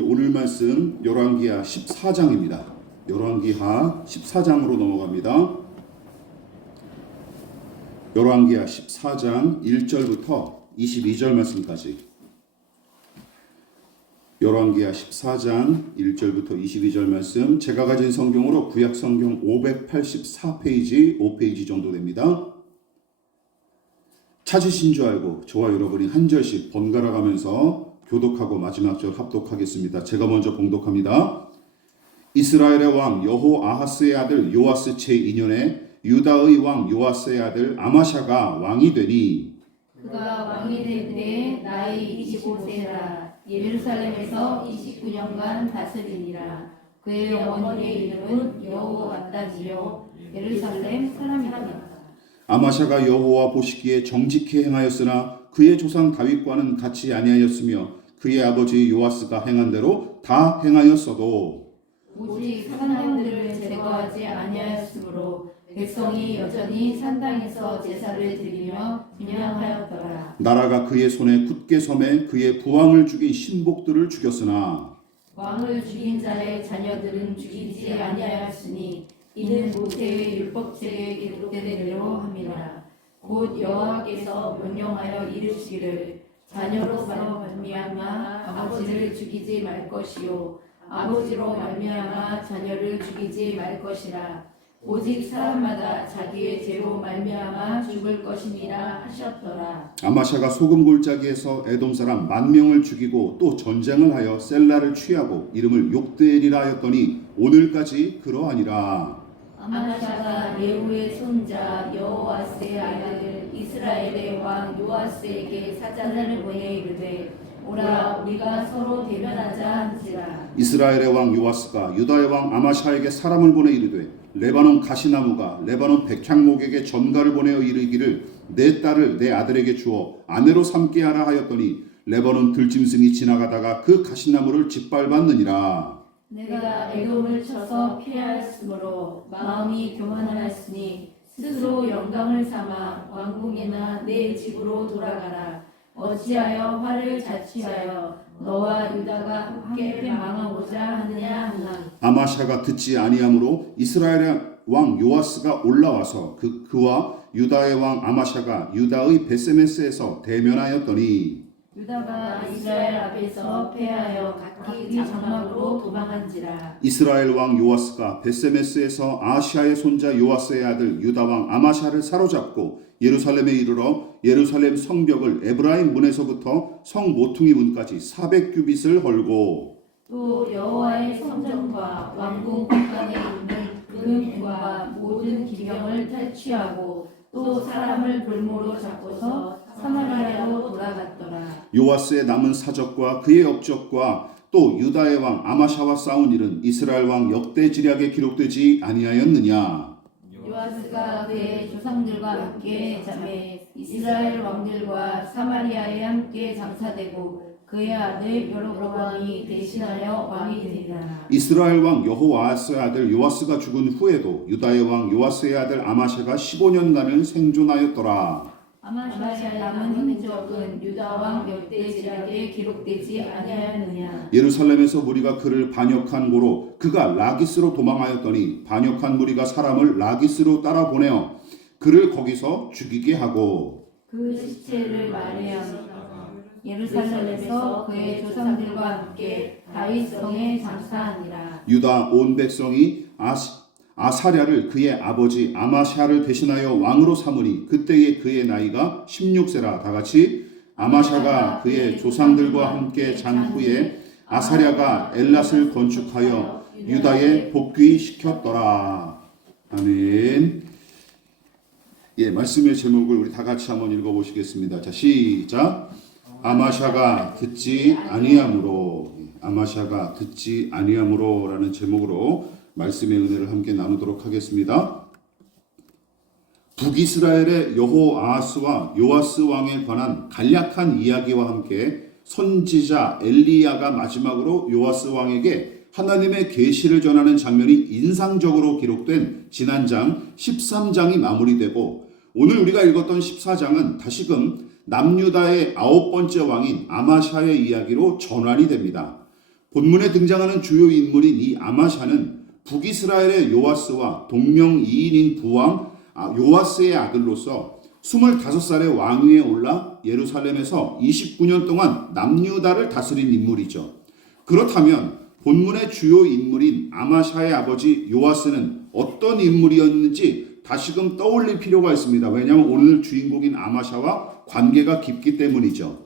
오늘 말씀 열왕기하 14장입니다. 열왕기하 14장으로 넘어갑니다. 열왕기하 14장 1절부터 22절 말씀까지. 열왕기하 14장 1절부터 22절 말씀, 제가 가진 성경으로 구약 성경 584페이지, 5페이지 정도 됩니다. 찾으신 줄 알고 저와 여러분이 한 절씩 번갈아 가면서 교독하고 마지막 절 합독하겠습니다. 제가 먼저 봉독합니다. 이스라엘의 왕 여호아하스의 아들 요아스 제2년에 유다의 왕 요아스의 아들 아마샤가 왕이 되니, 그가 왕이 될 때 나이 25세라. 예루살렘에서 29년간 다스리니라. 그의 어머니의 이름은 여호아다지요 예루살렘 사람이라. 아마샤가 여호와 보시기에 정직히 행하였으나 그의 조상 다윗과는 같이 아니하였으며 그의 아버지 요아스가 행한 대로 다 행하였어도 오직 산당들을 제거하지 아니하였으므로 백성이 여전히 산당에서 제사를 드리며 분향하였더라. 나라가 그의 손에 굳게 섬에 그의 부왕을 죽인 신복들을 죽였으나 왕을 죽인 자의 자녀들은 죽이지 아니하였으니 이는 모세의 율법책에 기록된 대로 함이라. 곧 여호와께서 명령하여 이르시기를 자녀로서 말미암아 아버지를 죽이지 말 것이요 아버지로 말미암아 자녀를 죽이지 말 것이라. 오직 사람마다 자기의 죄로 말미암아 죽을 것이니라 하셨더라. 아마샤가 소금 골짜기에서 에돔 사람 10,000명을 죽이고 또 전쟁을 하여 셀라를 취하고 이름을 욕드엘이라 하였더니 오늘까지 그러하니라. 아마샤가 예후의 손자 여호아스의 아들 이스라엘의 왕 요아스에게 사자를 보내 이르되 오라 우리가 서로 대면하자 한지라. 이스라엘의 왕 요아스가 유다의 왕 아마샤에게 사람을 보내 이르되 레바논 가시나무가 레바논 백향목에게 전가를 보내어 이르기를 내 딸을 내 아들에게 주어 아내로 삼게 하라 하였더니 레바논 들짐승이 지나가다가 그 가시나무를 짓밟았느니라. 내가 에돔을 쳐서 피하였으므로 마음이 교만하였으니 스스로 영광을 삼아 왕궁이나 내 집으로 돌아가라. 어찌하여 화를 자취하여 너와 유다가 함께 망하고자 하느냐 하나. 아마샤가 듣지 아니하므로 이스라엘의 왕 요아스가 올라와서 그와 유다의 왕 아마샤가 유다의 베세메스에서 대면하였더니 유다가 이스라엘 앞에서 패하여 각기 장막으로 도망한지라. 이스라엘 왕 요아스가 베세메스에서 아시아의 손자 요아스의 아들 유다 왕 아마샤를 사로잡고 예루살렘에 이르러 예루살렘 성벽을 에브라임 문에서부터 성 모퉁이 문까지 400규빗을 헐고 또 여호와의 성전과 왕궁 곳간에 있는 금과 모든 기병을 탈취하고 또 사람을 볼모로 잡고서 사마리아로 돌아갔더라. 요아스의 남은 사적과 그의 업적과 또 유다의 왕 아마샤와 싸운 일은 이스라엘 왕 역대지략에 기록되지 아니하였느냐. 요아스가 그의 조상들과 함께 잠에 이스라엘 왕들과 사마리아에 함께 장사되고 그의 아들 여로보암이 대신하여 왕이 되니라. 이스라엘 왕 여호아스의 아들 요아스가 죽은 후에도 유다의 왕 요아스의 아들 아마샤가 15년간을 생존하였더라. 아마샤의 남은 흔적은 유다 왕 역대지략에 기록되지 아니하였느냐. 예루살렘에서 무리가 그를 반역한 고로 그가 라기스로 도망하였더니 반역한 무리가 사람을 라기스로 따라 보내어 그를 거기서 죽이게 하고 그 시체를 마리아 예루살렘에서 그의 조상들과 함께 다윗성에 장사하니라. 유다 온 백성이 아사랴를 그의 아버지 아마샤를 대신하여 왕으로 삼으니 그때의 그의 나이가 16세라. 다같이 아마샤가 그의 조상들과 함께 잔 후에 아사랴가 엘랏을 건축하여 유다에 복귀시켰더라. 아멘. 예, 말씀의 제목을 우리 다 같이 한번 읽어보시겠습니다. 자, 시작. 아마샤가 듣지 아니하므로, 아마샤가 듣지 아니하므로라는 제목으로 말씀의 은혜를 함께 나누도록 하겠습니다. 북이스라엘의 여호아하스와 요아스 왕에 관한 간략한 이야기와 함께 선지자 엘리야가 마지막으로 요아스 왕에게 하나님의 계시를 전하는 장면이 인상적으로 기록된 지난장 13장이 마무리되고 오늘 우리가 읽었던 14장은 다시금 남유다의 9번째 왕인 아마샤의 이야기로 전환이 됩니다. 본문에 등장하는 주요 인물인 이 아마샤는 북이스라엘의 요아스와 동명이인인 부왕 요아스의 아들로서 25살의 왕위에 올라 예루살렘에서 29년 동안 남유다를 다스린 인물이죠. 그렇다면 본문의 주요 인물인 아마샤의 아버지 요아스는 어떤 인물이었는지 다시금 떠올릴 필요가 있습니다. 왜냐하면 오늘 주인공인 아마샤와 관계가 깊기 때문이죠.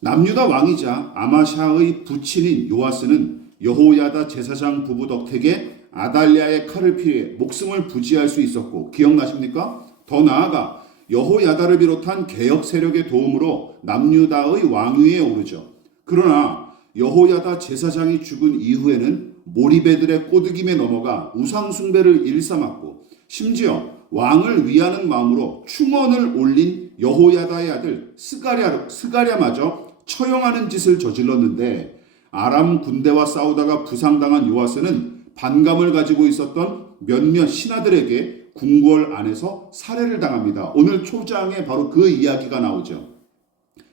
남유다 왕이자 아마샤의 부친인 요아스는 여호야다 제사장 부부 덕택에 아달랴의 칼을 피해 목숨을 부지할 수 있었고, 기억나십니까? 더 나아가 여호야다를 비롯한 개혁 세력의 도움으로 남유다의 왕위에 오르죠. 그러나 여호야다 제사장이 죽은 이후에는 모리베들의 꼬드김에 넘어가 우상 숭배를 일삼았고, 심지어 왕을 위하는 마음으로 충언을 올린 여호야다의 아들 스가랴마저 처형하는 짓을 저질렀는데, 아람 군대와 싸우다가 부상당한 요아스는 반감을 가지고 있었던 몇몇 신하들에게 궁궐 안에서 살해를 당합니다. 오늘 초장에 바로 그 이야기가 나오죠.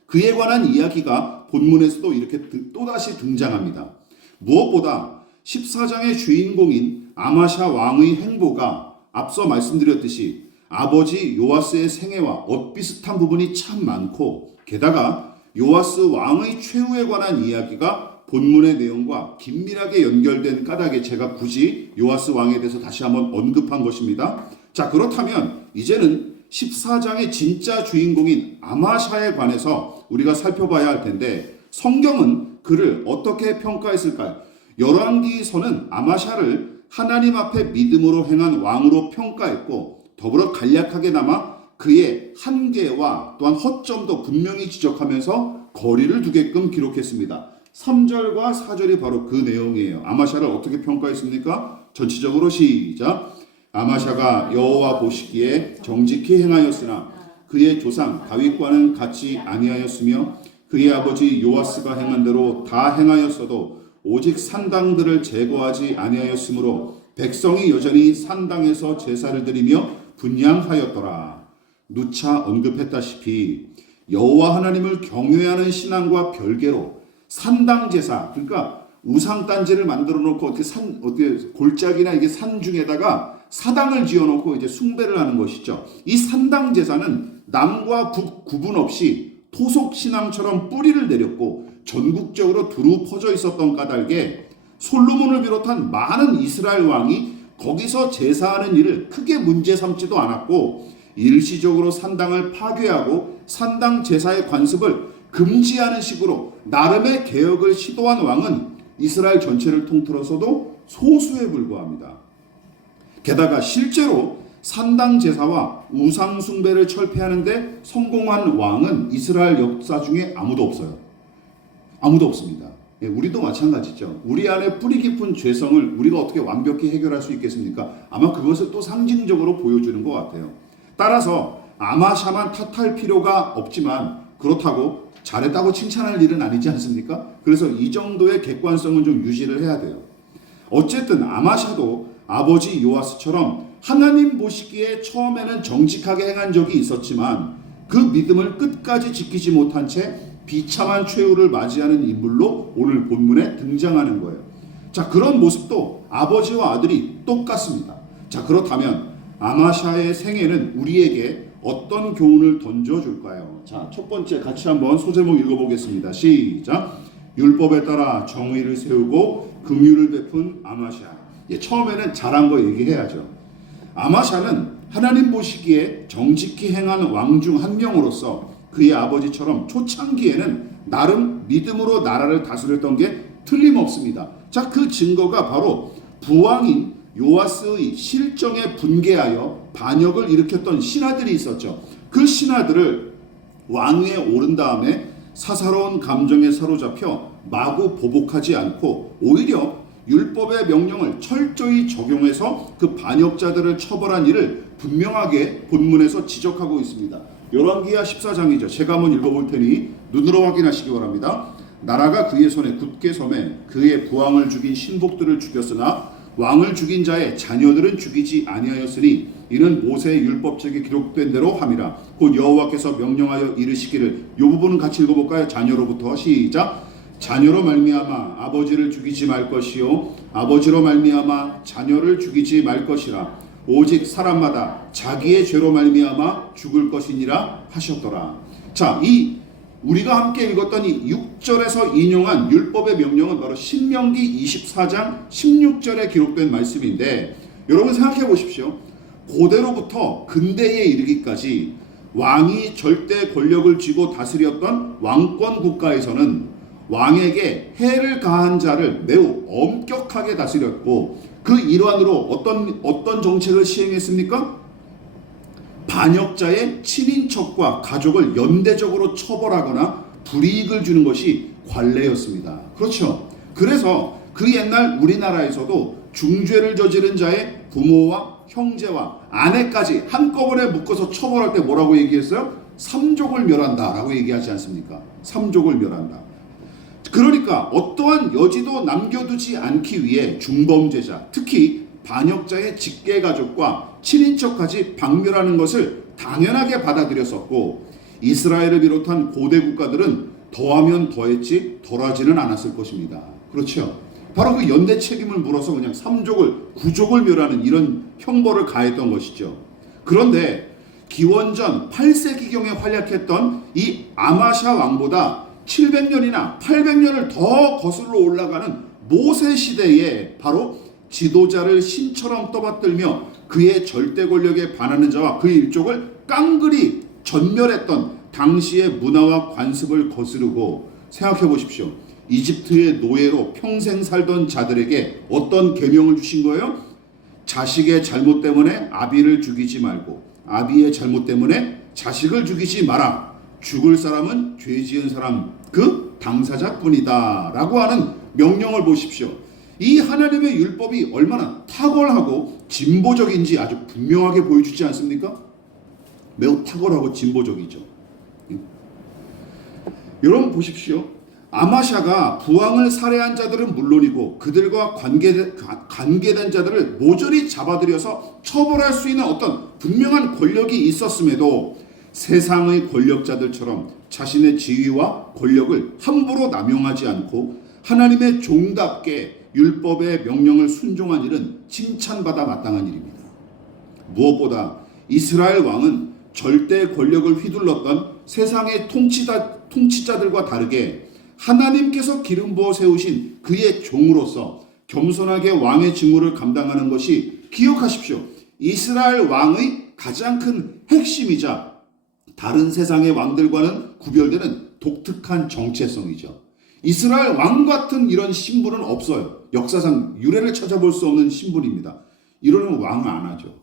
그에 관한 이야기가 본문에서도 이렇게 또다시 등장합니다. 무엇보다 14장의 주인공인 아마샤 왕의 행보가 앞서 말씀드렸듯이 아버지 요아스의 생애와 엇비슷한 부분이 참 많고, 게다가 요아스 왕의 최후에 관한 이야기가 본문의 내용과 긴밀하게 연결된 까닭에 제가 굳이 요아스 왕에 대해서 다시 한번 언급한 것입니다. 자, 그렇다면 이제는 14장의 진짜 주인공인 아마샤에 관해서 우리가 살펴봐야 할 텐데, 성경은 그를 어떻게 평가했을까요? 열왕기서는 아마샤를 하나님 앞에 믿음으로 행한 왕으로 평가했고, 더불어 간략하게나마 그의 한계와 또한 허점도 분명히 지적하면서 거리를 두게끔 기록했습니다. 3절과 4절이 바로 그 내용이에요. 아마샤를 어떻게 평가했습니까? 전체적으로 시작. 아마샤가 여호와 보시기에 정직히 행하였으나 그의 조상 다윗과는 같이 아니하였으며 그의 아버지 요아스가 행한 대로 다 행하였어도 오직 산당들을 제거하지 아니하였으므로 백성이 여전히 산당에서 제사를 드리며 분향하였더라. 누차 언급했다시피 여호와 하나님을 경외하는 신앙과 별개로 산당 제사, 그러니까 우상 단지를 만들어 놓고 어떻게 골짜기나 이게 산 중에다가 사당을 지어 놓고 이제 숭배를 하는 것이죠. 이 산당 제사는 남과 북 구분 없이 토속 신앙처럼 뿌리를 내렸고 전국적으로 두루 퍼져 있었던 까닭에 솔로몬을 비롯한 많은 이스라엘 왕이 거기서 제사하는 일을 크게 문제 삼지도 않았고, 일시적으로 산당을 파괴하고 산당 제사의 관습을 금지하는 식으로 나름의 개혁을 시도한 왕은 이스라엘 전체를 통틀어서도 소수에 불과합니다. 게다가 실제로 산당 제사와 우상 숭배를 철폐하는데 성공한 왕은 이스라엘 역사 중에 아무도 없어요. 아무도 없습니다. 우리도 마찬가지죠. 우리 안에 뿌리 깊은 죄성을 우리가 어떻게 완벽히 해결할 수 있겠습니까? 아마 그것을 또 상징적으로 보여주는 것 같아요. 따라서 아마샤만 탓할 필요가 없지만, 그렇다고 잘했다고 칭찬할 일은 아니지 않습니까? 그래서 이 정도의 객관성은 좀 유지를 해야 돼요. 어쨌든 아마샤도 아버지 요아스처럼 하나님 보시기에 처음에는 정직하게 행한 적이 있었지만 그 믿음을 끝까지 지키지 못한 채 비참한 최후를 맞이하는 인물로 오늘 본문에 등장하는 거예요. 자, 그런 모습도 아버지와 아들이 똑같습니다. 자, 그렇다면 아마샤의 생애는 우리에게 어떤 교훈을 던져줄까요? 자, 첫 번째 같이 한번 소제목 읽어보겠습니다. 시작. 율법에 따라 정의를 세우고 긍휼을 베푼 아마샤. 처음에는 잘한 거 얘기해야죠. 아마샤는 하나님 보시기에 정직히 행한 왕 중 한 명으로서 그의 아버지처럼 초창기에는 나름 믿음으로 나라를 다스렸던 게 틀림없습니다. 자, 그 증거가 바로 부왕인 요아스의 실정에 분개하여 반역을 일으켰던 신하들이 있었죠. 그 신하들을 왕위에 오른 다음에 사사로운 감정에 사로잡혀 마구 보복하지 않고 오히려 율법의 명령을 철저히 적용해서 그 반역자들을 처벌한 일을 분명하게 본문에서 지적하고 있습니다. 열왕기하 14장이죠. 제가 한번 읽어볼 테니 눈으로 확인하시기 바랍니다. 나라가 그의 손에 굳게 섬에 그의 부왕을 죽인 신복들을 죽였으나 왕을 죽인 자의 자녀들은 죽이지 아니하였으니 이는 모세의 율법책에 기록된 대로 함이라. 곧 여호와께서 명령하여 이르시기를. 이 부분은 같이 읽어볼까요? 자녀로부터 시작. 자녀로 말미암아 아버지를 죽이지 말 것이요 아버지로 말미암아 자녀를 죽이지 말 것이라. 오직 사람마다 자기의 죄로 말미암아 죽을 것이니라 하셨더라. 자, 이 우리가 함께 읽었던 이 6절에서 인용한 율법의 명령은 바로 신명기 24장 16절에 기록된 말씀인데, 여러분 생각해 보십시오. 고대로부터 근대에 이르기까지 왕이 절대 권력을 쥐고 다스렸던 왕권 국가에서는 왕에게 해를 가한 자를 매우 엄격하게 다스렸고, 그 일환으로 어떤 정책을 시행했습니까? 반역자의 친인척과 가족을 연대적으로 처벌하거나 불이익을 주는 것이 관례였습니다. 그렇죠. 그래서 그 옛날 우리나라에서도 중죄를 저지른 자의 부모와 형제와 아내까지 한꺼번에 묶어서 처벌할 때 뭐라고 얘기했어요? 삼족을 멸한다 라고 얘기하지 않습니까? 삼족을 멸한다. 그러니까 어떠한 여지도 남겨두지 않기 위해 중범죄자, 특히 반역자의 직계가족과 친인척까지 박멸하는 것을 당연하게 받아들였었고, 이스라엘을 비롯한 고대 국가들은 더하면 더했지 덜하지는 않았을 것입니다. 그렇죠. 바로 그 연대 책임을 물어서 그냥 삼족을, 구족을 멸하는 이런 형벌을 가했던 것이죠. 그런데 기원전 8세기경에 활약했던 이 아마샤 왕보다 700년이나 800년을 더 거슬러 올라가는 모세 시대에 바로 지도자를 신처럼 떠받들며 그의 절대 권력에 반하는 자와 그 일족을 깡그리 전멸했던 당시의 문화와 관습을 거스르고, 생각해 보십시오. 이집트의 노예로 평생 살던 자들에게 어떤 계명을 주신 거예요? 자식의 잘못 때문에 아비를 죽이지 말고 아비의 잘못 때문에 자식을 죽이지 마라. 죽을 사람은 죄 지은 사람 그 당사자뿐이다 라고 하는 명령을 보십시오. 이 하나님의 율법이 얼마나 탁월하고 진보적인지 아주 분명하게 보여주지 않습니까? 매우 탁월하고 진보적이죠. 여러분 보십시오. 아마샤가 부왕을 살해한 자들은 물론이고 그들과 관계된 자들을 모조리 잡아들여서 처벌할 수 있는 어떤 분명한 권력이 있었음에도 세상의 권력자들처럼 자신의 지위와 권력을 함부로 남용하지 않고 하나님의 종답게 율법의 명령을 순종한 일은 칭찬받아 마땅한 일입니다. 무엇보다 이스라엘 왕은 절대 권력을 휘둘렀던 세상의 통치자들과 다르게 하나님께서 기름 부어 세우신 그의 종으로서 겸손하게 왕의 직무를 감당하는 것이, 기억하십시오, 이스라엘 왕의 가장 큰 핵심이자 다른 세상의 왕들과는 구별되는 독특한 정체성이죠. 이스라엘 왕 같은 이런 신분은 없어요. 역사상 유래를 찾아볼 수 없는 신분입니다. 이러면 왕 안 하죠.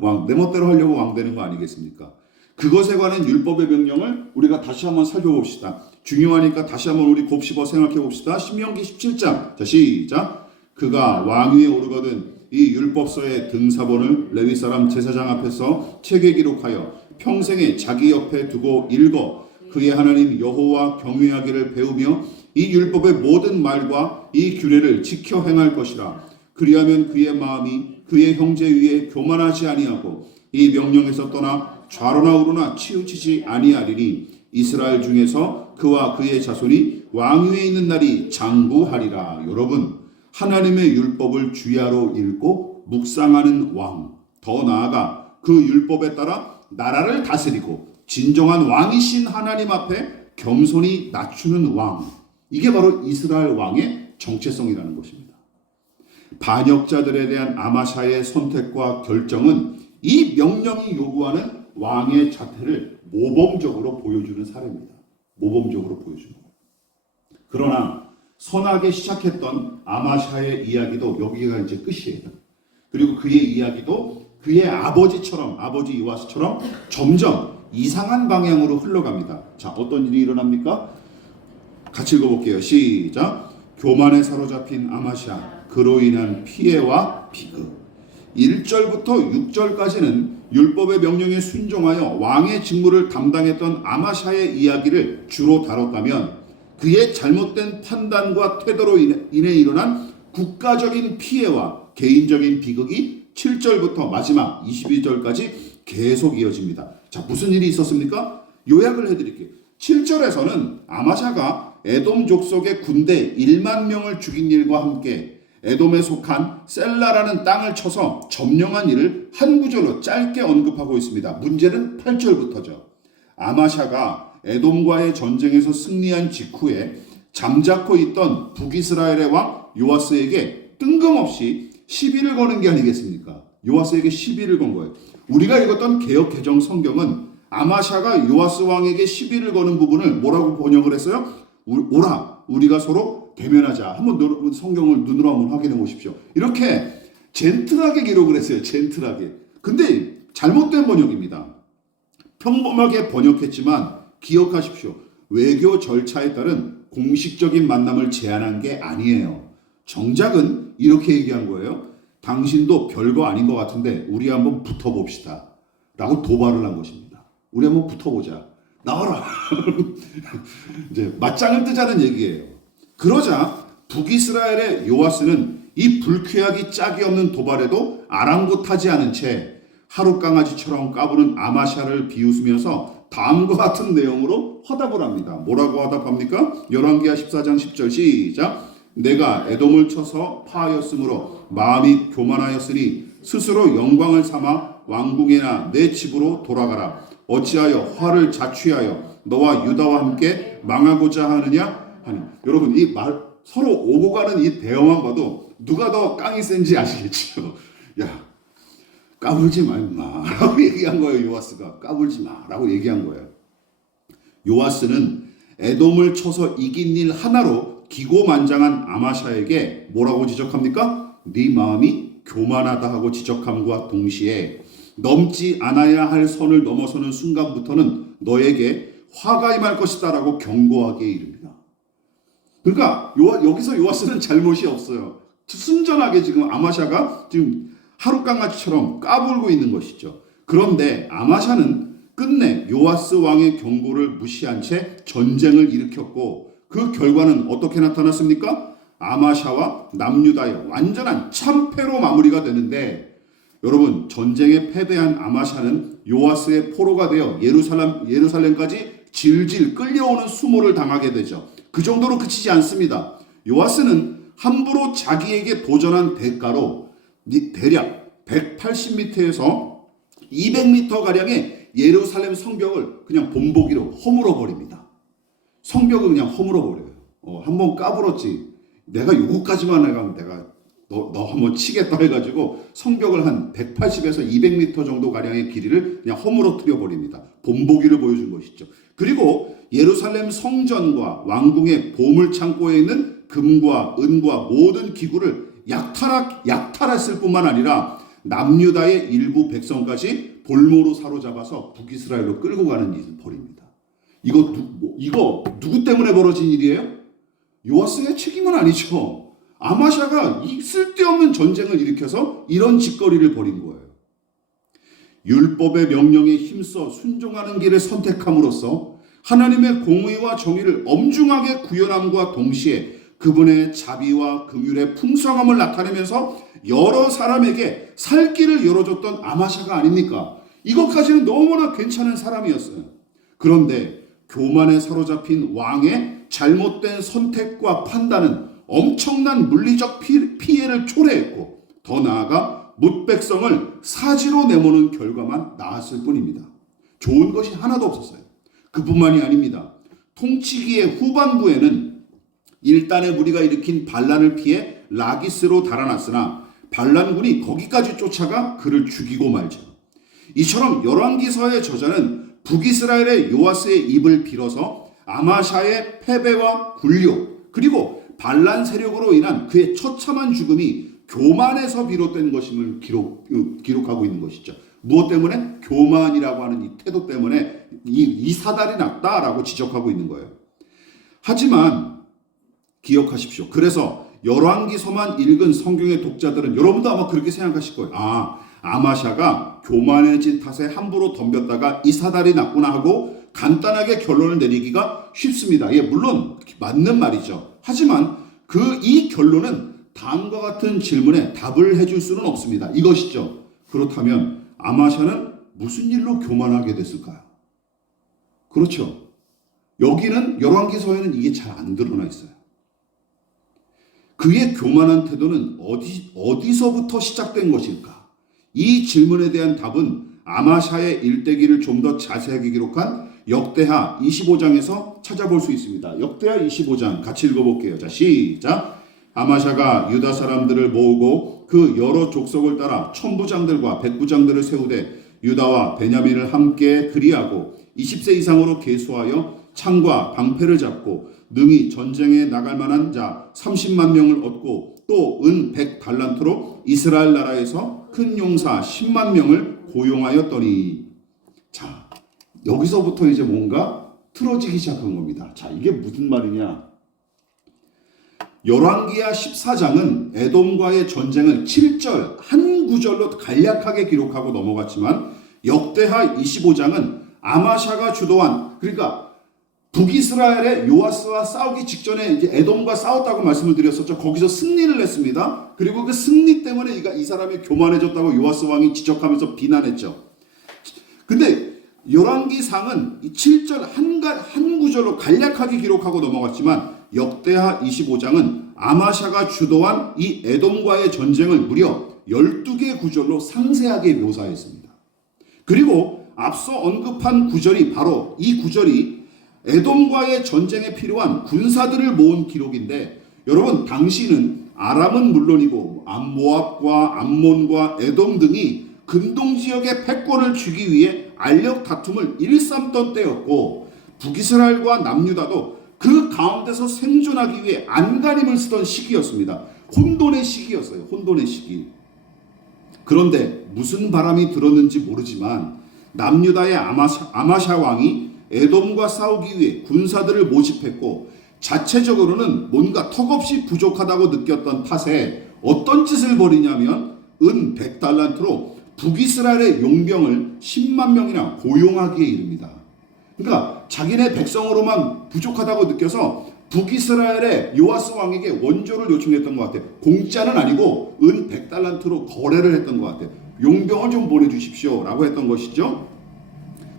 왕, 내 멋대로 하려고 왕 되는 거 아니겠습니까? 그것에 관한 율법의 명령을 우리가 다시 한번 살펴봅시다. 중요하니까 다시 한번 우리 곱씹어 생각해 봅시다. 신명기 17장. 자, 시작. 그가 왕위에 오르거든 이 율법서의 등사본을 레위 사람 제사장 앞에서 책에 기록하여 평생에 자기 옆에 두고 읽어 그의 하나님 여호와 경외하기를 배우며 이 율법의 모든 말과 이 규례를 지켜 행할 것이라. 그리하면 그의 마음이 그의 형제 위에 교만하지 아니하고 이 명령에서 떠나 좌로나 우로나 치우치지 아니하리니 이스라엘 중에서 그와 그의 자손이 왕위에 있는 날이 장구하리라. 여러분, 하나님의 율법을 주야로 읽고 묵상하는 왕, 더 나아가 그 율법에 따라 나라를 다스리고 진정한 왕이신 하나님 앞에 겸손히 낮추는 왕, 이게 바로 이스라엘 왕의 정체성이라는 것입니다. 반역자들에 대한 아마샤의 선택과 결정은 이 명령이 요구하는 왕의 자태를 모범적으로 보여주는 사례입니다. 모범적으로 보여주는 거예요. 그러나 선하게 시작했던 아마샤의 이야기도 여기가 이제 끝이에요. 그리고 그의 이야기도 그의 아버지처럼, 아버지 요아스처럼 점점 이상한 방향으로 흘러갑니다. 자, 어떤 일이 일어납니까? 같이 읽어볼게요. 시작. 교만에 사로잡힌 아마샤, 그로 인한 피해와 비극. 1절부터 6절까지는 율법의 명령에 순종하여 왕의 직무를 담당했던 아마샤의 이야기를 주로 다뤘다면, 그의 잘못된 판단과 태도로 인해 일어난 국가적인 피해와 개인적인 비극이 7절부터 마지막 22절까지 계속 이어집니다. 자, 무슨 일이 있었습니까? 요약을 해드릴게요. 7절에서는 아마샤가 에돔 족속의 군대 1만 명을 죽인 일과 함께 에돔에 속한 셀라라는 땅을 쳐서 점령한 일을 한 구절로 짧게 언급하고 있습니다. 문제는 8절부터죠. 아마샤가 에돔과의 전쟁에서 승리한 직후에 잠자코 있던 북이스라엘의 왕 요아스에게 뜬금없이 시비를 거는 게 아니겠습니까? 요아스에게 시비를 건 거예요. 우리가 읽었던 개역 개정 성경은 아마샤가 요아스 왕에게 시비를 거는 부분을 뭐라고 번역을 했어요? 오라, 우리가 서로 대면하자. 한번 성경을 눈으로 한번 확인해 보십시오. 이렇게 젠틀하게 기록을 했어요. 젠틀하게. 근데 잘못된 번역입니다. 평범하게 번역했지만 기억하십시오. 외교 절차에 따른 공식적인 만남을 제안한 게 아니에요. 정작은 이렇게 얘기한 거예요. 당신도 별거 아닌 것 같은데 우리 한번 붙어봅시다. 라고 도발을 한 것입니다. 우리 한번 붙어보자. 나와라. 이제 맞짱을 뜨자는 얘기예요. 그러자 북이스라엘의 요아스는 이 불쾌하기 짝이 없는 도발에도 아랑곳하지 않은 채 하루 강아지처럼 까부는 아마샤를 비웃으면서 다음과 같은 내용으로 화답을 합니다. 뭐라고 화답합니까? 열왕기하 14장 10절 시작. 내가 에돔을 쳐서 파하였으므로 마음이 교만하였으니 스스로 영광을 삼아 왕궁이나 내 집으로 돌아가라. 어찌하여 화를 자취하여 너와 유다와 함께 망하고자 하느냐 하니. 여러분 이 말 서로 오고 가는 이 대화만 봐도 누가 더 깡이 센지 아시겠죠? 야 까불지 마 임마 라고 얘기한 거예요. 요아스가 까불지 마 라고 얘기한 거예요. 요아스는 에돔을 쳐서 이긴 일 하나로 기고만장한 아마샤에게 뭐라고 지적합니까? 네 마음이 교만하다 하고 지적함과 동시에 넘지 않아야 할 선을 넘어서는 순간부터는 너에게 화가 임할 것이다 라고 경고하게 이릅니다. 그러니까 여기서 요아스는 잘못이 없어요. 순전하게 지금 아마샤가 지금 하룻강아지처럼 까불고 있는 것이죠. 그런데 아마샤는 끝내 요아스 왕의 경고를 무시한 채 전쟁을 일으켰고 그 결과는 어떻게 나타났습니까? 아마샤와 남유다의 완전한 참패로 마무리가 되는데 여러분 전쟁에 패배한 아마샤는 요아스의 포로가 되어 예루살렘까지 질질 끌려오는 수모를 당하게 되죠. 그 정도로 그치지 않습니다. 요아스는 함부로 자기에게 도전한 대가로 대략 180m에서 200m가량의 예루살렘 성벽을 그냥 본보기로 허물어 버립니다. 성벽을 그냥 허물어 버려요. 한번 까불었지. 내가 요거까지만 해가면 내가 너 한번 치겠다 해가지고 성벽을 한 180에서 200m 정도 가량의 길이를 그냥 허물어뜨려 버립니다. 본보기를 보여준 것이죠. 그리고 예루살렘 성전과 왕궁의 보물 창고에 있는 금과 은과 모든 기구를 약탈했을 뿐만 아니라 남유다의 일부 백성까지 볼모로 사로잡아서 북이스라엘로 끌고 가는 일을 벌입니다. 이거 누구 때문에 벌어진 일이에요? 요아스의 책임은 아니죠. 아마샤가 이 쓸데없는 전쟁을 일으켜서 이런 짓거리를 벌인 거예요. 율법의 명령에 힘써 순종하는 길을 선택함으로써 하나님의 공의와 정의를 엄중하게 구현함과 동시에 그분의 자비와 긍휼의 풍성함을 나타내면서 여러 사람에게 살 길을 열어줬던 아마샤가 아닙니까? 이것까지는 너무나 괜찮은 사람이었어요. 그런데 교만에 사로잡힌 왕의 잘못된 선택과 판단은 엄청난 물리적 피해를 초래했고 더 나아가 뭇백성을 사지로 내모는 결과만 나왔을 뿐입니다. 좋은 것이 하나도 없었어요. 그뿐만이 아닙니다. 통치기의 후반부에는 일단의 무리가 일으킨 반란을 피해 라기스로 달아났으나 반란군이 거기까지 쫓아가 그를 죽이고 말죠. 이처럼 열왕기서의 저자는 북이스라엘의 요아스의 입을 빌어서 아마샤의 패배와 굴욕 그리고 반란 세력으로 인한 그의 처참한 죽음이 교만에서 비롯된 것임을 기록하고 있는 것이죠. 무엇 때문에? 교만이라고 하는 이 태도 때문에 이 사달이 났다라고 지적하고 있는 거예요. 하지만 기억하십시오. 그래서 열왕기서만 읽은 성경의 독자들은 여러분도 아마 그렇게 생각하실 거예요. 아마샤가 교만해진 탓에 함부로 덤볐다가 이 사달이 났구나 하고 간단하게 결론을 내리기가 쉽습니다. 물론 맞는 말이죠. 하지만 이 결론은 다음과 같은 질문에 답을 해줄 수는 없습니다. 이것이죠. 그렇다면 아마샤는 무슨 일로 교만하게 됐을까요? 그렇죠. 여기는 열왕기서에는 이게 잘 안 드러나 있어요. 그의 교만한 태도는 어디서부터 시작된 것일까? 이 질문에 대한 답은 아마샤의 일대기를 좀 더 자세하게 기록한 역대하 25장에서 찾아볼 수 있습니다. 역대하 25장 같이 읽어볼게요. 자, 시작. 아마샤가 유다 사람들을 모으고 그 여러 족속을 따라 천부장들과 백부장들을 세우되 유다와 베냐민을 함께 그리하고 20세 이상으로 계수하여 창과 방패를 잡고 능히 전쟁에 나갈 만한 자 30만 명을 얻고 또 은 100달란트로 이스라엘 나라에서 큰 용사 10만 명을 고용하였더니. 자, 여기서부터 이제 뭔가 틀어지기 시작한 겁니다. 자, 이게 무슨 말이냐? 열왕기하 14장은 에돔과의 전쟁을 7절 한 구절로 간략하게 기록하고 넘어갔지만 역대하 25장은 아마샤가 주도한, 그러니까 북이스라엘의 요아스와 싸우기 직전에 이제 에돔과 싸웠다고 말씀을 드렸었죠. 거기서 승리를 했습니다. 그리고 그 승리 때문에 이 사람이 교만해졌다고 요아스 왕이 지적하면서 비난했죠. 근데 열왕기상은 이 7절 한 구절로 간략하게 기록하고 넘어갔지만 역대하 25장은 아마샤가 주도한 이 에돔과의 전쟁을 무려 12개 구절로 상세하게 묘사했습니다. 그리고 앞서 언급한 구절이 바로 이 구절이 에돔과의 전쟁에 필요한 군사들을 모은 기록인데, 여러분 당시는 아람은 물론이고 모압과 암몬과 에돔 등이 근동 지역의 패권을 쥐기 위해 알력 다툼을 일삼던 때였고, 북이스라엘과 남유다도 그 가운데서 생존하기 위해 안간힘을 쓰던 시기였습니다. 혼돈의 시기였어요. 혼돈의 시기. 그런데 무슨 바람이 들었는지 모르지만 남유다의 아마샤 왕이 에돔과 싸우기 위해 군사들을 모집했고, 자체적으로는 뭔가 턱없이 부족하다고 느꼈던 탓에 어떤 짓을 벌이냐면 은 100달란트로 북이스라엘의 용병을 10만 명이나 고용하기에 이릅니다. 그러니까 자기네 백성으로만 부족하다고 느껴서 북이스라엘의 요아스 왕에게 원조를 요청했던 것 같아요. 공짜는 아니고 은 100달란트로 거래를 했던 것 같아요. 용병을 좀 보내주십시오 라고 했던 것이죠.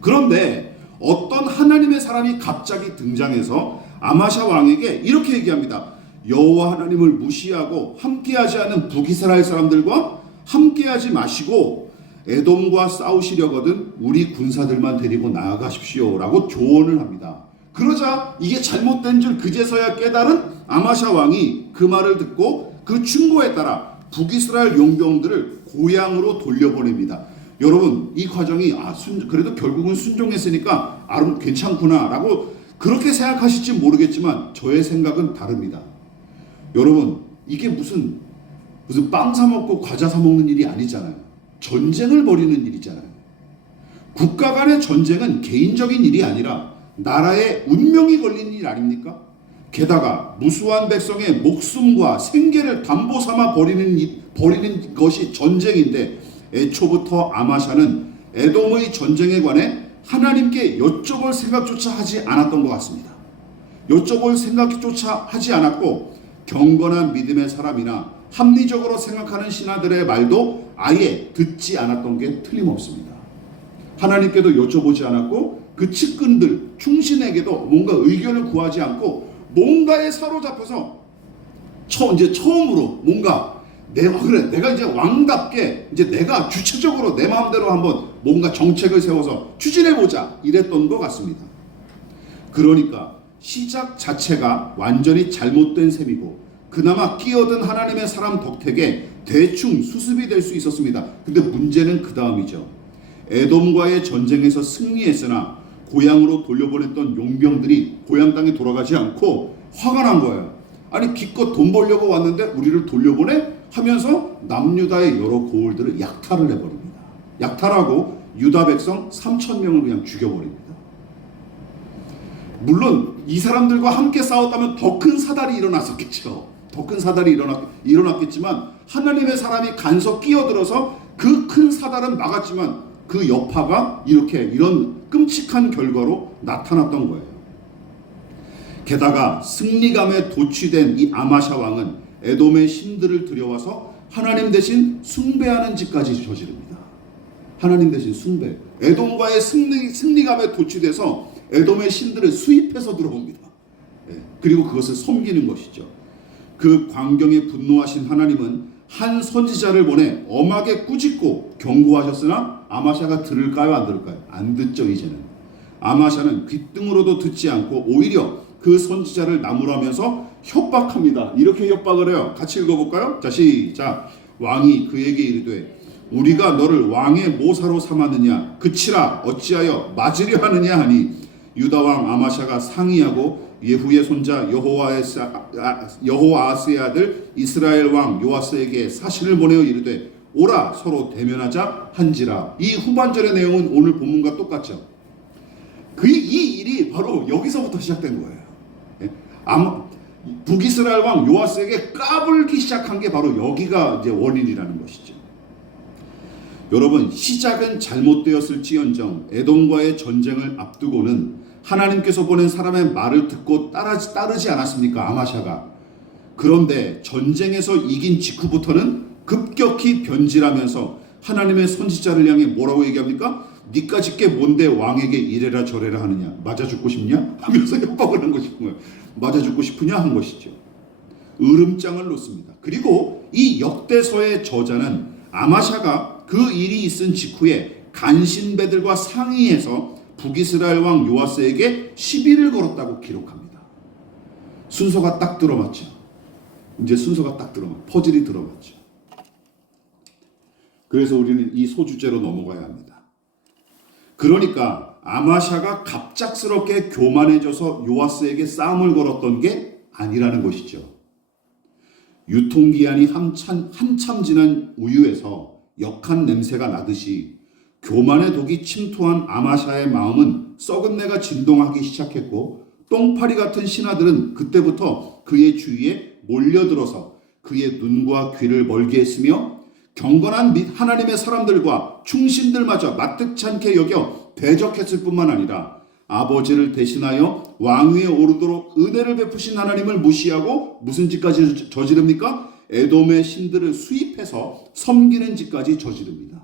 그런데 어떤 하나님의 사람이 갑자기 등장해서 아마샤 왕에게 이렇게 얘기합니다. 여호와 하나님을 무시하고 함께하지 않은 북이스라엘 사람들과 함께하지 마시고 에돔과 싸우시려거든 우리 군사들만 데리고 나아가십시오 라고 조언을 합니다. 그러자 이게 잘못된 줄 그제서야 깨달은 아마샤 왕이 그 말을 듣고 그 충고에 따라 북이스라엘 용병들을 고향으로 돌려보냅니다. 여러분 이 과정이 그래도 결국은 순종했으니까 괜찮구나 라고 그렇게 생각하실지 모르겠지만 저의 생각은 다릅니다. 여러분 이게 무슨 빵 사 먹고 과자 사 먹는 일이 아니잖아요. 전쟁을 벌이는 일이잖아요. 국가 간의 전쟁은 개인적인 일이 아니라 나라의 운명이 걸린 일 아닙니까? 게다가 무수한 백성의 목숨과 생계를 담보 삼아 벌이는 것이 전쟁인데, 애초부터 아마샤는 에돔의 전쟁에 관해 하나님께 여쭤볼 생각조차 하지 않았던 것 같습니다. 여쭤볼 생각조차 하지 않았고 경건한 믿음의 사람이나 합리적으로 생각하는 신하들의 말도 아예 듣지 않았던 게 틀림없습니다. 하나님께도 여쭤보지 않았고 그 측근들 충신에게도 뭔가 의견을 구하지 않고 뭔가에 사로잡혀서 이제 처음으로 뭔가 내가 이제 왕답게 이제 내가 주체적으로 내 마음대로 한번 뭔가 정책을 세워서 추진해보자 이랬던 것 같습니다. 그러니까 시작 자체가 완전히 잘못된 셈이고 그나마 끼어든 하나님의 사람 덕택에 대충 수습이 될 수 있었습니다. 근데 문제는 그 다음이죠. 에돔과의 전쟁에서 승리했으나 고향으로 돌려보냈던 용병들이 고향 땅에 돌아가지 않고 화가 난 거예요. 아니 기껏 돈 벌려고 왔는데 우리를 돌려보내? 하면서 남유다의 여러 고을들을 약탈을 해버립니다. 약탈하고 유다 백성 3,000명을 그냥 죽여버립니다. 물론 이 사람들과 함께 싸웠다면 더 큰 사달이 일어났었겠죠. 더 큰 사달이 일어났겠지만 하나님의 사람이 간섭 끼어들어서 그 큰 사달은 막았지만 그 여파가 이런 끔찍한 결과로 나타났던 거예요. 게다가 승리감에 도취된 이 아마샤 왕은 에돔의 신들을 들여와서 하나님 대신 숭배하는 짓까지 저지릅니다. 하나님 대신 숭배. 에돔과의 승리감에 도취돼서 에돔의 신들을 수입해서 들어옵니다. 그리고 그것을 섬기는 것이죠. 그 광경에 분노하신 하나님은 한 선지자를 보내 엄하게 꾸짖고 경고하셨으나 아마샤가 들을까요, 안 들을까요? 안 듣죠. 이제는 아마샤는 귓등으로도 듣지 않고 오히려 그 선지자를 나무라면서 협박합니다. 이렇게 협박을 해요. 같이 읽어볼까요? 자, 시작. 왕이 그에게 이르되 우리가 너를 왕의 모사로 삼았느냐? 그치라 어찌하여 맞으려 하느냐 하니 유다왕 아마샤가 상의하고 예후의 손자 여호아스의 아들 이스라엘 왕 요아스에게 사신을 보내어 이르되 오라 서로 대면하자 한지라. 이 후반절의 내용은 오늘 본문과 똑같죠. 이 일이 바로 여기서부터 시작된 거예요. 북이스라엘 왕 요아스에게 까불기 시작한 게 바로 여기가 이제 원인이라는 것이죠. 여러분, 시작은 잘못되었을지언정 에돔과의 전쟁을 앞두고는 하나님께서 보낸 사람의 말을 듣고 따르지 않았습니까? 아마샤가. 그런데 전쟁에서 이긴 직후부터는 급격히 변질하면서 하나님의 선지자를 향해 뭐라고 얘기합니까? 니까 짓게 뭔데 왕에게 이래라 저래라 하느냐? 맞아 죽고 싶냐? 하면서 협박을 한 것이 뭐예요? 맞아 죽고 싶으냐? 한 것이죠. 으름장을 놓습니다. 그리고 이 역대서의 저자는 아마샤가 그 일이 있은 직후에 간신배들과 상의해서 북이스라엘 왕 요아스에게 시비를 걸었다고 기록합니다. 순서가 딱 들어맞죠. 이제 순서가 딱 퍼즐이 들어맞죠. 그래서 우리는 이 소주제로 넘어가야 합니다. 그러니까 아마샤가 갑작스럽게 교만해져서 요아스에게 싸움을 걸었던 게 아니라는 것이죠. 유통기한이 한참 지난 우유에서 역한 냄새가 나듯이 교만의 독이 침투한 아마샤의 마음은 썩은 내가 진동하기 시작했고 똥파리 같은 신하들은 그때부터 그의 주위에 몰려들어서 그의 눈과 귀를 멀게 했으며 경건한 하나님의 사람들과 충신들마저 마뜩치 않게 여겨 대적했을 뿐만 아니라 아버지를 대신하여 왕위에 오르도록 은혜를 베푸신 하나님을 무시하고 무슨 짓까지 저지릅니까? 에돔의 신들을 수입해서 섬기는 짓까지 저지릅니다.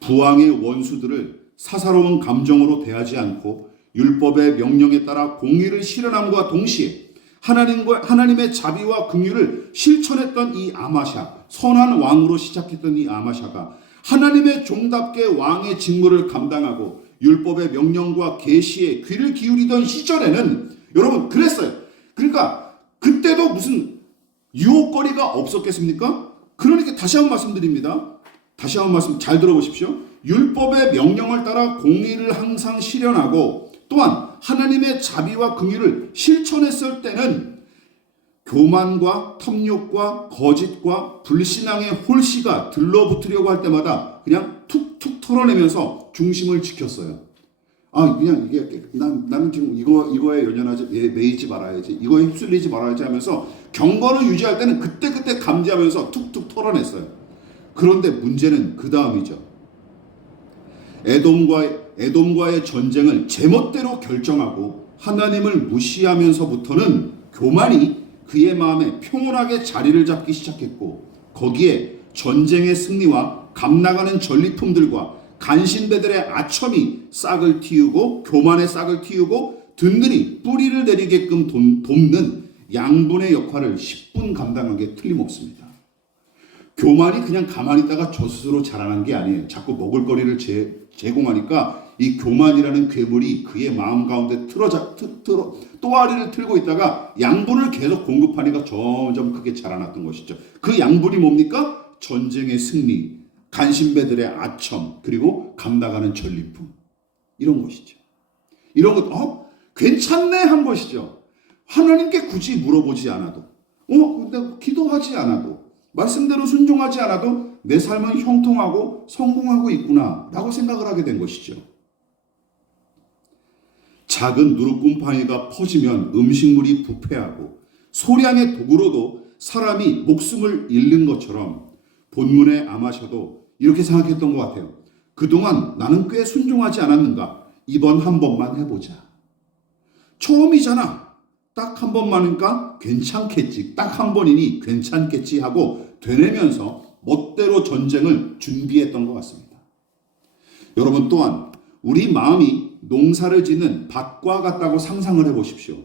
부왕의 원수들을 사사로운 감정으로 대하지 않고 율법의 명령에 따라 공의를 실현함과 동시에 하나님의 자비와 긍휼을 실천했던 이 아마샤, 선한 왕으로 시작했던 이 아마샤가 하나님의 종답게 왕의 직무를 감당하고 율법의 명령과 계시에 귀를 기울이던 시절에는 여러분 그랬어요. 그러니까 그때도 무슨 유혹거리가 없었겠습니까? 그러니까 다시 한번 말씀드립니다. 다시 한번 말씀 잘 들어보십시오. 율법의 명령을 따라 공의를 항상 실현하고 또한 하나님의 자비와 긍휼을 실천했을 때는 교만과 탐욕과 거짓과 불신앙의 홀씨가 들러붙으려고 할 때마다 그냥 툭툭 털어내면서 중심을 지켰어요. 그냥 이게 나는 지금 이거에 연연하지 매이지 말아야지, 이거에 휩쓸리지 말아야지 하면서 경건을 유지할 때는 그때 감지하면서 툭툭 털어냈어요. 그런데 문제는 그 다음이죠. 에돔과의 전쟁을 제멋대로 결정하고 하나님을 무시하면서부터는 교만이 그의 마음에 평온하게 자리를 잡기 시작했고 거기에 전쟁의 승리와 값나가는 전리품들과 간신배들의 아첨이 싹을 틔우고 교만의 싹을 틔우고 든든히 뿌리를 내리게끔 돕는 양분의 역할을 10분 감당한 게 틀림없습니다. 교만이 그냥 가만히 있다가 저 스스로 자라난 게 아니에요. 자꾸 먹을거리를 제공하니까 이 교만이라는 괴물이 그의 마음 가운데 또아리를 틀고 있다가 양분을 계속 공급하니까 점점 크게 자라났던 것이죠. 그 양분이 뭡니까? 전쟁의 승리, 간신배들의 아첨, 그리고 감나가는 전리품, 이런 것이죠. 이런 것 괜찮네 한 것이죠. 하나님께 굳이 물어보지 않아도, 근데 기도하지 않아도, 말씀대로 순종하지 않아도 내 삶은 형통하고 성공하고 있구나 라고 생각을 하게 된 것이죠. 작은 누룩곰팡이가 퍼지면 음식물이 부패하고 소량의 독으로도 사람이 목숨을 잃는 것처럼 본문의 아마샤도 이렇게 생각했던 것 같아요. 그동안 나는 꽤 순종하지 않았는가? 이번 한 번만 해보자. 처음이잖아. 딱 한 번만이니까 괜찮겠지. 딱 한 번이니 괜찮겠지 하고 되뇌면서 멋대로 전쟁을 준비했던 것 같습니다. 여러분 또한 우리 마음이 농사를 짓는 밭과 같다고 상상을 해보십시오.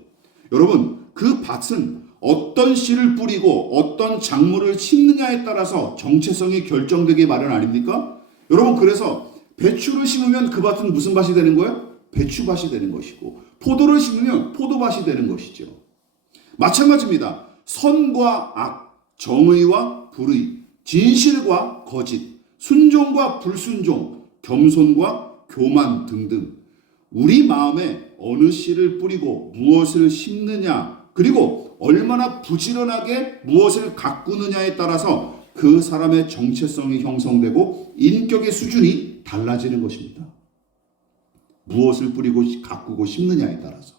여러분, 그 밭은 어떤 씨를 뿌리고 어떤 작물을 심느냐에 따라서 정체성이 결정되기 마련 아닙니까? 여러분, 그래서 배추를 심으면 그 밭은 무슨 밭이 되는 거예요? 배추밭이 되는 것이고, 포도를 심으면 포도밭이 되는 것이죠. 마찬가지입니다. 선과 악, 정의와 불의, 진실과 거짓, 순종과 불순종, 겸손과 교만 등등 우리 마음에 어느 씨를 뿌리고 무엇을 심느냐, 그리고 얼마나 부지런하게 무엇을 가꾸느냐에 따라서 그 사람의 정체성이 형성되고 인격의 수준이 달라지는 것입니다. 무엇을 뿌리고 가꾸고 심느냐에 따라서.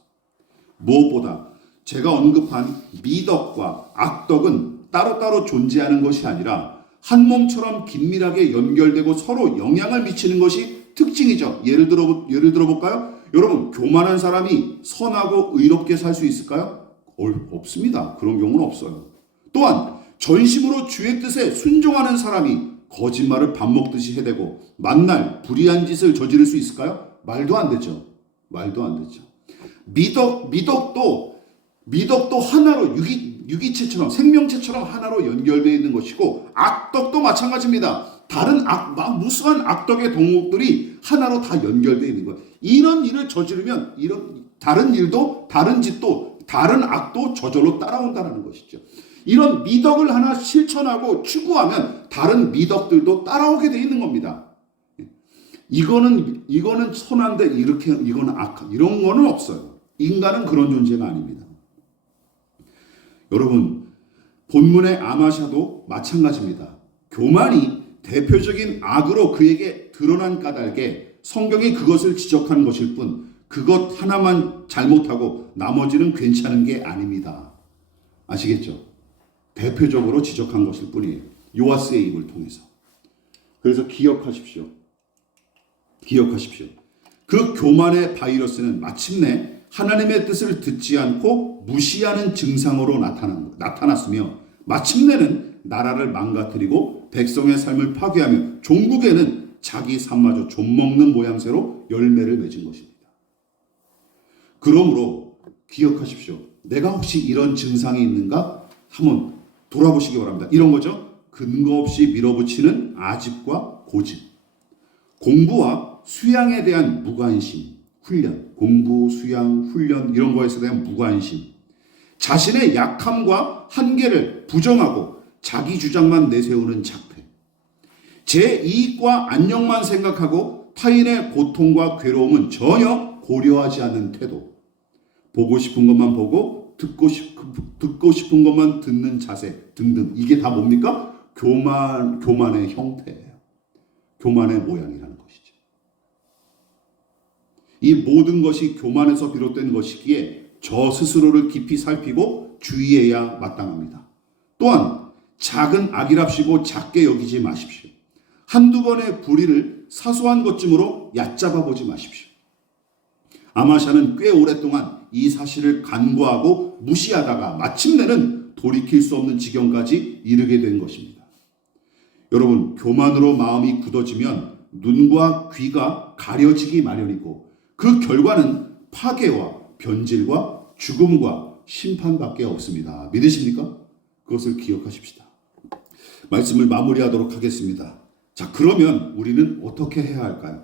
무엇보다 제가 언급한 미덕과 악덕은 따로따로 존재하는 것이 아니라 한 몸처럼 긴밀하게 연결되고 서로 영향을 미치는 것이 특징이죠. 예를 들어볼까요? 여러분, 교만한 사람이 선하고 의롭게 살 수 있을까요? 없습니다. 그런 경우는 없어요. 또한 전심으로 주의 뜻에 순종하는 사람이 거짓말을 밥 먹듯이 해대고 만날 불의한 짓을 저지를 수 있을까요? 말도 안 되죠. 말도 안 되죠. 미덕도 하나로 유기체처럼 생명체처럼 하나로 연결되어 있는 것이고, 악덕도 마찬가지입니다. 다른 무수한 악덕의 덕목들이 하나로 다 연결되어 있는 거예요. 이런 일을 저지르면 이런 다른 일도, 다른 짓도, 다른 악도 저절로 따라온다는 것이죠. 이런 미덕을 하나 실천하고 추구하면 다른 미덕들도 따라오게 되어 있는 겁니다. 이거는 선한데 이거는 악한, 이런 거는 없어요. 인간은 그런 존재가 아닙니다. 여러분, 본문의 아마샤도 마찬가지입니다. 교만이 대표적인 악으로 그에게 드러난 까닭에 성경이 그것을 지적하는 것일 뿐 그것 하나만 잘못하고 나머지는 괜찮은 게 아닙니다. 아시겠죠? 대표적으로 지적한 것일 뿐이에요. 요아스의 입을 통해서. 그래서 기억하십시오. 그 교만의 바이러스는 마침내 하나님의 뜻을 듣지 않고 무시하는 증상으로 나타났으며, 마침내는 나라를 망가뜨리고 백성의 삶을 파괴하며 종국에는 자기 삶마저 좀먹는 모양새로 열매를 맺은 것입니다. 그러므로 기억하십시오. 내가 혹시 이런 증상이 있는가 한번 돌아보시기 바랍니다. 이런 거죠. 근거 없이 밀어붙이는 아집과 고집, 공부와 수양에 대한 무관심, 훈련, 공부, 수양, 훈련 이런 거에 대한 무관심, 자신의 약함과 한계를 부정하고 자기 주장만 내세우는 작태, 제 이익과 안녕만 생각하고 타인의 고통과 괴로움은 전혀 고려하지 않는 태도, 보고 싶은 것만 보고 듣고 싶은 것만 듣는 자세 등등, 이게 다 뭡니까? 교만의 형태예요. 교만의 모양이라는 것이죠. 이 모든 것이 교만에서 비롯된 것이기에 저 스스로를 깊이 살피고 주의해야 마땅합니다. 또한 작은 악이랍시고 작게 여기지 마십시오. 한두 번의 불의를 사소한 것쯤으로 얕잡아 보지 마십시오. 아마샤는 꽤 오랫동안 이 사실을 간과하고 무시하다가 마침내는 돌이킬 수 없는 지경까지 이르게 된 것입니다. 여러분, 교만으로 마음이 굳어지면 눈과 귀가 가려지기 마련이고 그 결과는 파괴와 변질과 죽음과 심판밖에 없습니다. 믿으십니까? 그것을 기억하십시다. 말씀을 마무리하도록 하겠습니다. 자, 그러면 우리는 어떻게 해야 할까요?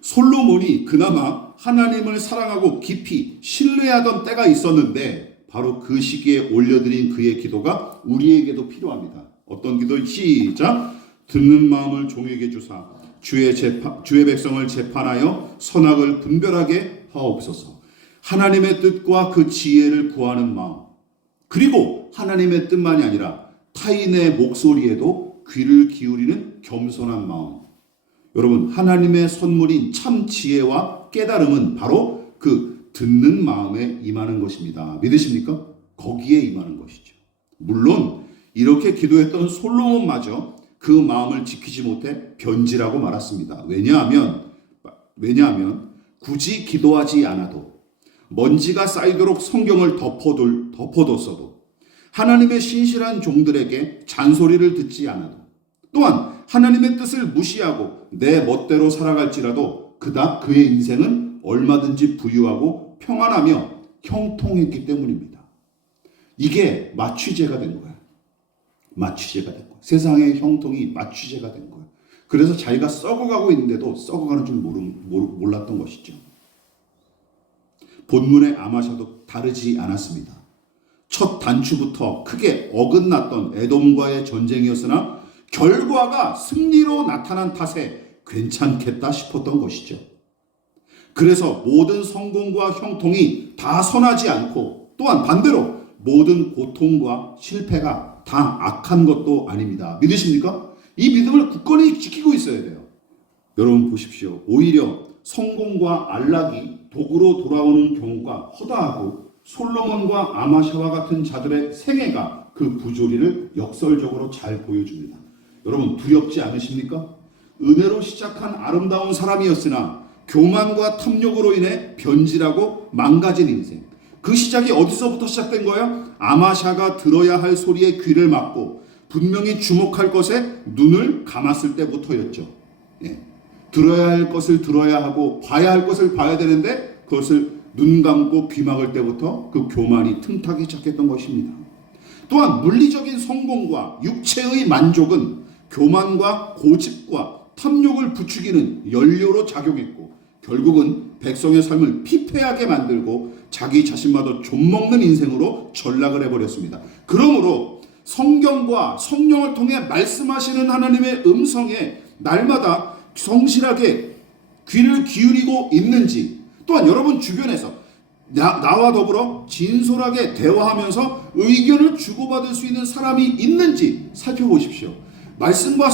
솔로몬이 그나마 하나님을 사랑하고 깊이 신뢰하던 때가 있었는데 바로 그 시기에 올려드린 그의 기도가 우리에게도 필요합니다. 어떤 기도? 시작! 듣는 마음을 종에게 주사 주의 백성을 재판하여 선악을 분별하게 하옵소서. 하나님의 뜻과 그 지혜를 구하는 마음, 그리고 하나님의 뜻만이 아니라 타인의 목소리에도 귀를 기울이는 겸손한 마음. 여러분, 하나님의 선물인 참 지혜와 깨달음은 바로 그 듣는 마음에 임하는 것입니다. 믿으십니까? 거기에 임하는 것이죠. 물론 이렇게 기도했던 솔로몬마저 그 마음을 지키지 못해 변질하고 말았습니다. 왜냐하면 굳이 기도하지 않아도, 먼지가 쌓이도록 성경을 덮어뒀어도, 하나님의 신실한 종들에게 잔소리를 듣지 않아도, 또한 하나님의 뜻을 무시하고 내 멋대로 살아갈지라도 그닥 그의 인생은 얼마든지 부유하고 평안하며 형통했기 때문입니다. 이게 마취제가 된 거예요. 마취제가 된 거예요. 세상의 형통이 마취제가 된 거예요. 그래서 자기가 썩어가고 있는데도 썩어가는 줄 몰랐던 것이죠. 본문의 아마샤도 다르지 않았습니다. 첫 단추부터 크게 어긋났던 에돔과의 전쟁이었으나 결과가 승리로 나타난 탓에 괜찮겠다 싶었던 것이죠. 그래서 모든 성공과 형통이 다 선하지 않고 또한 반대로 모든 고통과 실패가 다 악한 것도 아닙니다. 믿으십니까? 이 믿음을 굳건히 지키고 있어야 돼요. 여러분 보십시오. 오히려 성공과 안락이 도구로 돌아오는 경우가 허다하고 솔로몬과 아마샤와 같은 자들의 생애가 그 부조리를 역설적으로 잘 보여줍니다. 여러분 두렵지 않으십니까? 은혜로 시작한 아름다운 사람이었으나 교만과 탐욕으로 인해 변질하고 망가진 인생. 그 시작이 어디서부터 시작된 거예요? 아마샤가 들어야 할 소리에 귀를 막고 분명히 주목할 것에 눈을 감았을 때부터였죠. 예. 들어야 할 것을 들어야 하고 봐야 할 것을 봐야 되는데 그것을 눈 감고 귀 막을 때부터 그 교만이 틈타기 시작했던 것입니다. 또한 물리적인 성공과 육체의 만족은 교만과 고집과 탐욕을 부추기는 연료로 작용했고 결국은 백성의 삶을 피폐하게 만들고 자기 자신마저 좀먹는 인생으로 전락을 해버렸습니다. 그러므로 성경과 성령을 통해 말씀하시는 하나님의 음성에 날마다 성실하게 귀를 기울이고 있는지, 또한 여러분 주변에서 나와 더불어 진솔하게 대화하면서 의견을 주고받을 수 있는 사람이 있는지 살펴보십시오. 말씀과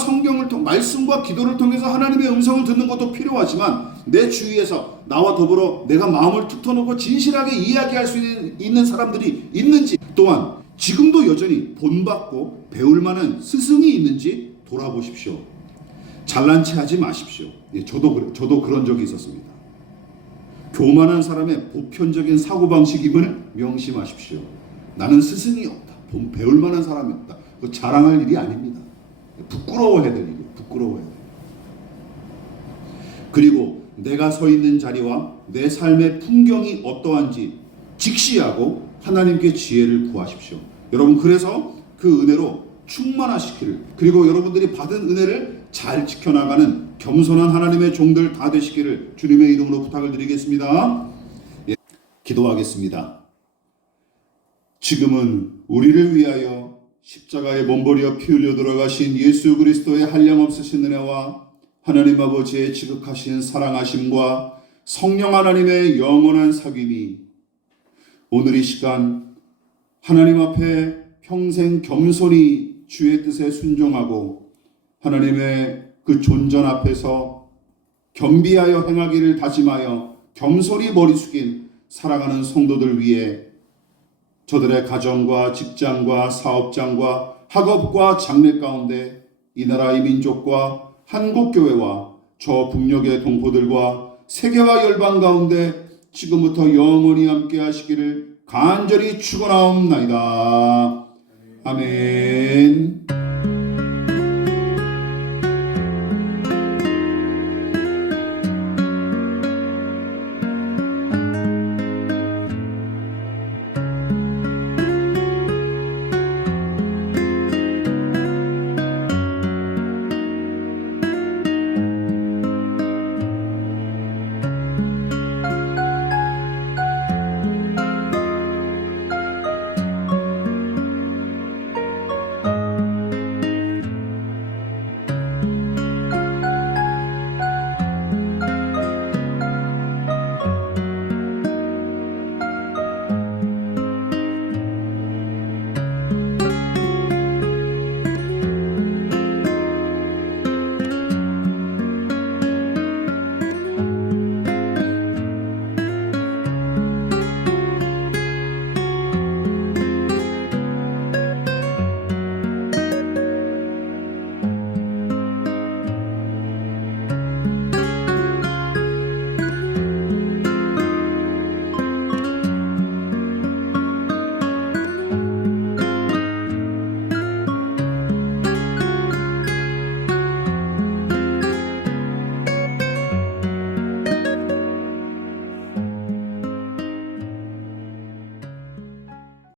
말씀과 기도를 통해서 하나님의 음성을 듣는 것도 필요하지만 내 주위에서 나와 더불어 내가 마음을 툭 터놓고 진실하게 이야기할 수 있는 사람들이 있는지, 또한 지금도 여전히 본받고 배울 만한 스승이 있는지 돌아보십시오. 잘난 체 하지 마십시오. 예, 저도 그런 적이 있었습니다. 교만한 사람의 보편적인 사고방식임을 명심하십시오. 나는 스승이 없다. 배울 만한 사람이 없다. 그거 자랑할 일이 아닙니다. 부끄러워해야 될 일이에요. 부끄러워해야 돼요. 그리고 내가 서 있는 자리와 내 삶의 풍경이 어떠한지 직시하고 하나님께 지혜를 구하십시오. 여러분 그래서 그 은혜로 충만하시기를, 그리고 여러분들이 받은 은혜를 잘 지켜나가는 겸손한 하나님의 종들 다 되시기를 주님의 이름으로 부탁을 드리겠습니다. 예, 기도하겠습니다. 지금은 우리를 위하여 십자가에 몸버리어 피 흘려 돌아가신 예수 그리스도의 한량없으신 은혜와 하나님 아버지의 지극하신 사랑하심과 성령 하나님의 영원한 사귐이 오늘 이 시간 하나님 앞에 평생 겸손히 주의 뜻에 순종하고 하나님의 그 존전 앞에서 겸비하여 행하기를 다짐하여 겸손히 머리 숙인 살아가는 성도들 위해 저들의 가정과 직장과 사업장과 학업과 장래 가운데 이 나라 이 민족과 한국교회와 저 북녘의 동포들과 세계와 열방 가운데 지금부터 영원히 함께 하시기를 간절히 축원하옵나이다. 아멘.